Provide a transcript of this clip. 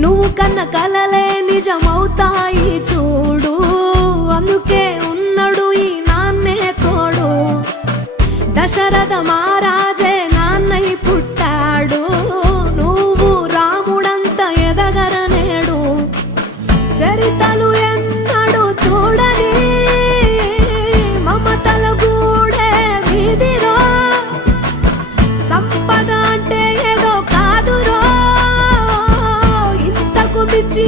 నువ్వు కన్న కలలే నిజమవుతాయి చూడు, అందుకే ఉన్నాడు ఈ నాన్నే తోడు. దశరథ మహారాజే నాన్నై పుట్టాడు, నువ్వు రాముడంత ఎదగరనేడు. చరితలు ఎన్నడు చూడని మమతల గూడే వీధిరో, సంపద అంటే ఏదో కాదురో, ఇంతకు మించి